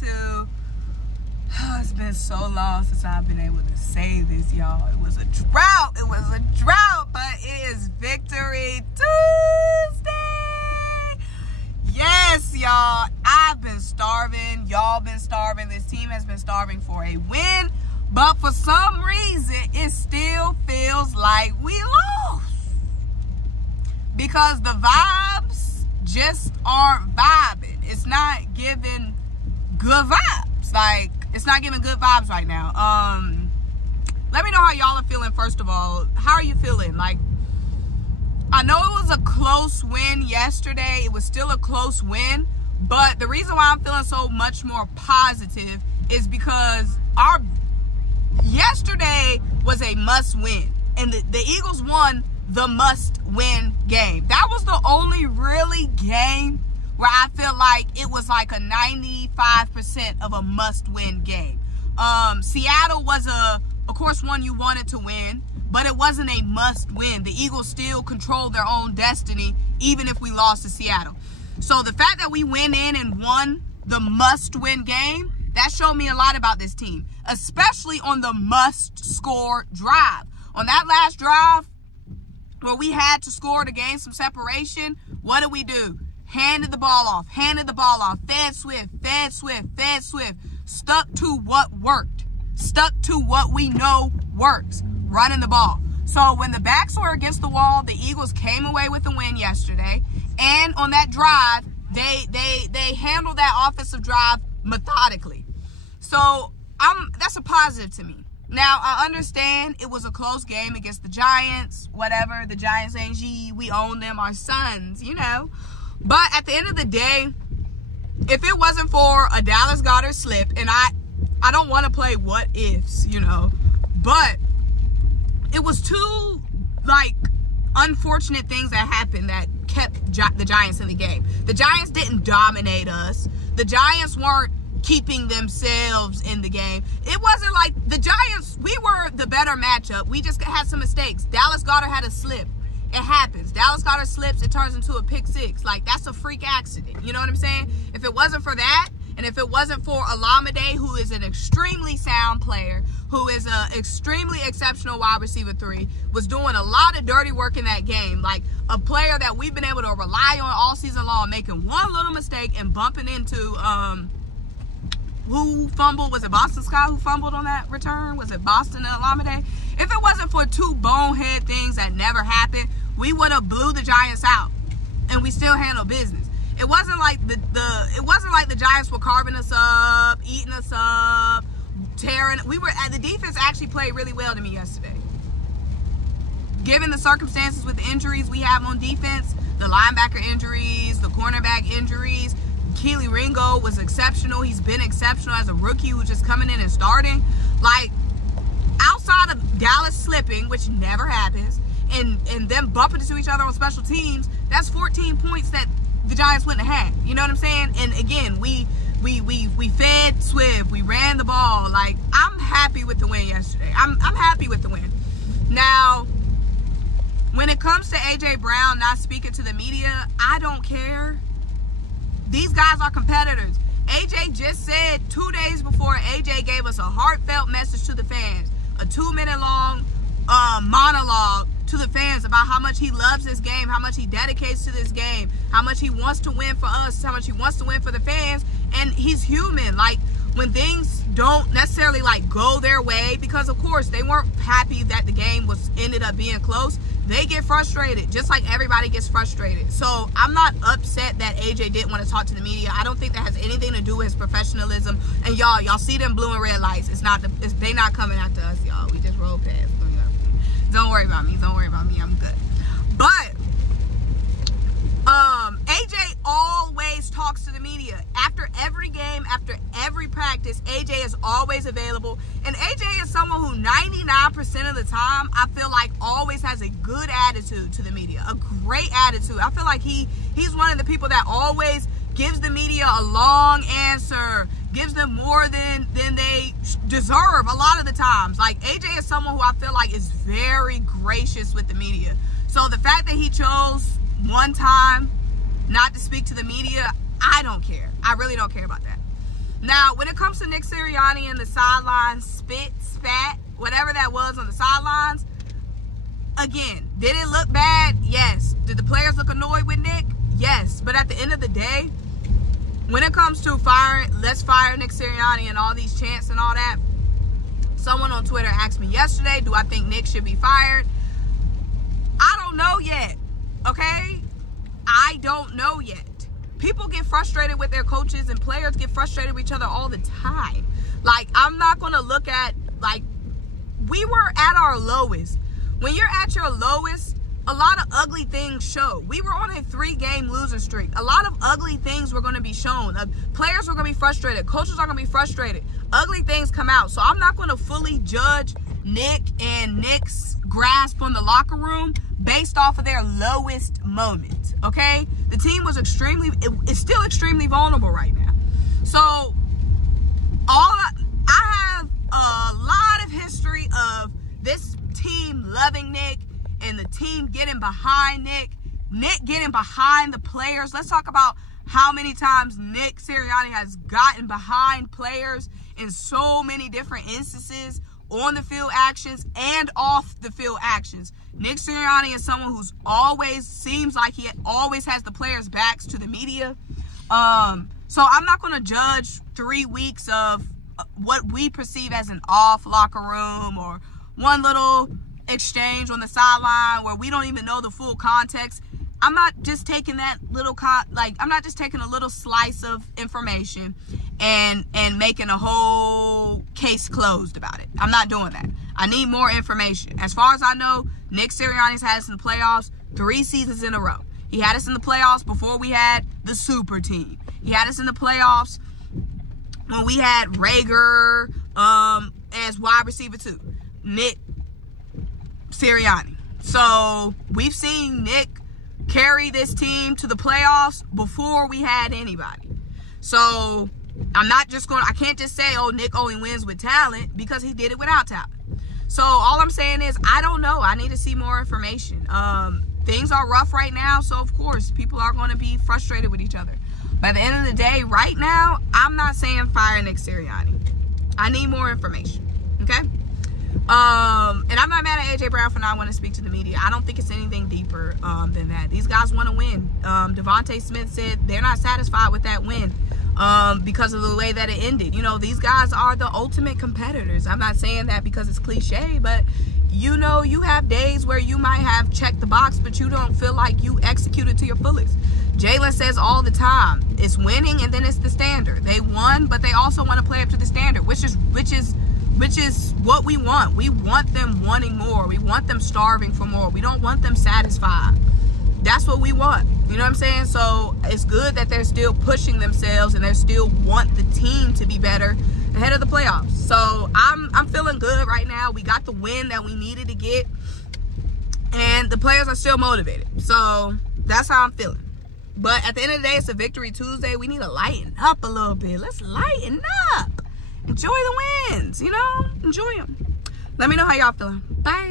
to... it's been so long since I've been able to say this, y'all. It was a drought. But it is Victory Tuesday. Yes, y'all. I've been starving. Y'all been starving. This team has been starving for a win. But for some reason, it still feels like we lost. Because the vibes just aren't vibing. It's not giving good vibes. Like, it's not giving good vibes right now. Let me know how y'all are feeling, first of all. How are you feeling? Like, I know it was a close win yesterday. It was still a close win. But the reason why I'm feeling so much more positive is because yesterday was a must-win. And the Eagles won the must-win game. That was the only really game where I feel like it was like a 95% of a must-win game. Seattle was of course, one you wanted to win, but it wasn't a must-win. The Eagles still controlled their own destiny, even if we lost to Seattle. So the fact that we went in and won the must-win game, that showed me a lot about this team, especially on the must-score drive. On that last drive, where we had to score to gain some separation, what did we do? Handed the ball off. Fed swift. Stuck to what worked. Stuck to what we know works. Running the ball. So when the backs were against the wall, the Eagles came away with the win yesterday. And on that drive, they handled that offensive drive methodically. So that's a positive to me. Now, I understand it was a close game against the Giants. Whatever. The Giants ain't G. We own them. Our sons, you know. But at the end of the day, if it wasn't for a Dallas Goedert slip, and I don't want to play what ifs, you know, but it was two, like, unfortunate things that happened that kept the Giants in the game. The Giants didn't dominate us. The Giants weren't keeping themselves in the game. It wasn't like the Giants, we were the better matchup. We just had some mistakes. Dallas Goedert had a slip. It happens. Dallas Goedert slips, it turns into a pick six. Like, that's a freak accident. You know what I'm saying? If it wasn't for that, and if it wasn't for Olamide, who is an extremely sound player, who is an extremely exceptional wide receiver 3, was doing a lot of dirty work in that game. Like, a player that we've been able to rely on all season long, making one little mistake and bumping into, who fumbled? Was it Boston Scott who fumbled on that return? Was it Boston and Olamide? If it wasn't for two bonehead things that never happened, we would have blew the Giants out, and we still handled business. It wasn't like the Giants were carving us up, eating us up, tearing. The defense actually played really well to me yesterday. Given the circumstances with the injuries we have on defense, the linebacker injuries, the cornerback injuries, Keely Ringo was exceptional. He's been exceptional as a rookie who's just coming in and starting. Like, outside of Dallas slipping, which never happens, and them bumping into each other on special teams, that's 14 points that the Giants wouldn't have had. You know what I'm saying? And again, we fed Swift. We ran the ball. Like, I'm happy with the win yesterday. I'm happy with the win. Now, when it comes to A.J. Brown not speaking to the media, I don't care. These guys are competitors. AJ just said 2 days before, AJ gave us a heartfelt message to the fans, a 2-minute long monologue to the fans about how much he loves this game, how much he dedicates to this game, how much he wants to win for us, how much he wants to win for the fans. And he's human. Like, when things don't necessarily like go their way, because of course they weren't happy that the game ended up being close, they get frustrated, just like everybody gets frustrated. So I'm not upset that AJ didn't want to talk to the media. I don't think that has anything to do with his professionalism. And y'all see them blue and red lights. They not coming after us, y'all. We just roll past. Don't worry about me. I'm good. But AJ always talks to the media. After every game, after every practice, AJ is always available. And AJ is someone who 99% of the time, I feel like always has a good attitude to the media. A great attitude. I feel like he's one of the people that always gives the media a long answer, gives them more than they deserve a lot of the times. Like, AJ is someone who I feel like is very gracious with the media. So the fact that he chose one time not to speak to the media, I don't care. I really don't care about that. Now, when it comes to Nick Sirianni and the sidelines, spat, whatever that was on the sidelines, again, did it look bad? Yes. Did the players look annoyed with Nick? Yes. But at the end of the day, when it comes to let's fire Nick Sirianni and all these chants and all that, someone on Twitter asked me yesterday, do I think Nick should be fired? I don't know yet, okay? I don't know yet. People get frustrated with their coaches and players get frustrated with each other all the time. Like, I'm not going to look at, like, we were at our lowest. When you're at your lowest, a lot of ugly things show. We were on a 3-game losing streak. A lot of ugly things were going to be shown. Players were going to be frustrated. Coaches are going to be frustrated. Ugly things come out. So I'm not going to fully judge Nick and Nick's grasp on the locker room based off of their lowest moment, okay? The team was it's still extremely vulnerable right now. So I have a lot of history of this team loving Nick and the team getting behind Nick getting behind the players. Let's talk about how many times Nick Sirianni has gotten behind players in so many different instances, on the field actions and off the field actions. Nick Sirianni is someone who's always seems like he always has the players' backs to the media. So I'm not going to judge 3 weeks of what we perceive as an off locker room or one little exchange on the sideline where we don't even know the full context. I'm not just taking that little I'm not just taking a little slice of information and making a whole case closed about it. I'm not doing that. I need more information. As far as I know, Nick Sirianni's had us in the playoffs 3 seasons in a row. He had us in the playoffs before we had the super team. He had us in the playoffs when we had Rager as wide receiver 2. Nick Sirianni. So we've seen Nick carry this team to the playoffs before we had anybody. So I can't just say, oh, Nick only wins with talent, because he did it without talent. So all I'm saying is, I don't know. I need to see more information. Things are rough right now, so of course people are going to be frustrated with each other. But at the end of the day, right now, I'm not saying fire Nick Sirianni. I need more information. Okay? And I'm not mad at AJ Brown for not wanting to speak to the media. I don't think it's anything deeper than that. These guys want to win. Devontae Smith said they're not satisfied with that win because of the way that it ended. You know, these guys are the ultimate competitors. I'm not saying that because it's cliche, but you know, you have days where you might have checked the box, but you don't feel like you executed to your fullest. Jalen says all the time, it's winning and then it's the standard. They won, but they also want to play up to the standard, which is what we want. We want them wanting more. We want them starving for more. We don't want them satisfied. That's what we want. You know what I'm saying? So it's good that they're still pushing themselves and they still want the team to be better ahead of the playoffs. So I'm feeling good right now. We got the win that we needed to get, and the players are still motivated. So that's how I'm feeling. But at the end of the day, it's a Victory Tuesday. We need to lighten up a little bit. Let's lighten up. Enjoy the wins, you know? Enjoy them. Let me know how y'all feeling. Bye.